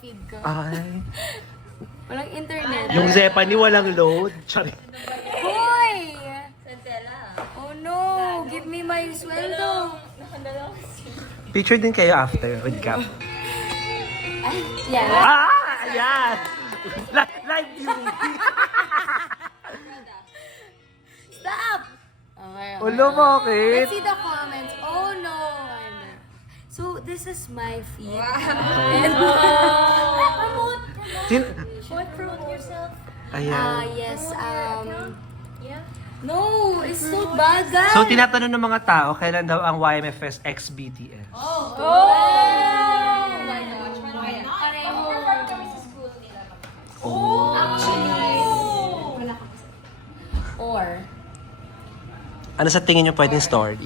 feed ko. Ay. Walang internet. Yung Zephanie walang load. Charing. Hoy! Oh no! Give me my sweldo! Picture din kayo after with Cap. Yan. Ah! Ayan! Live viewing! Stop! Okay. Ulo, bakit? Let's see the comments. Oh no! So, this is my feed. Promote yourself. Ayan. Yes, no, it's so bad, guys. So, tinatanong ng mga tao, kailan daw ang YMFest x BTS? Oh my gosh, pareho. Or, Ano sa tingin nyo pwedeng story?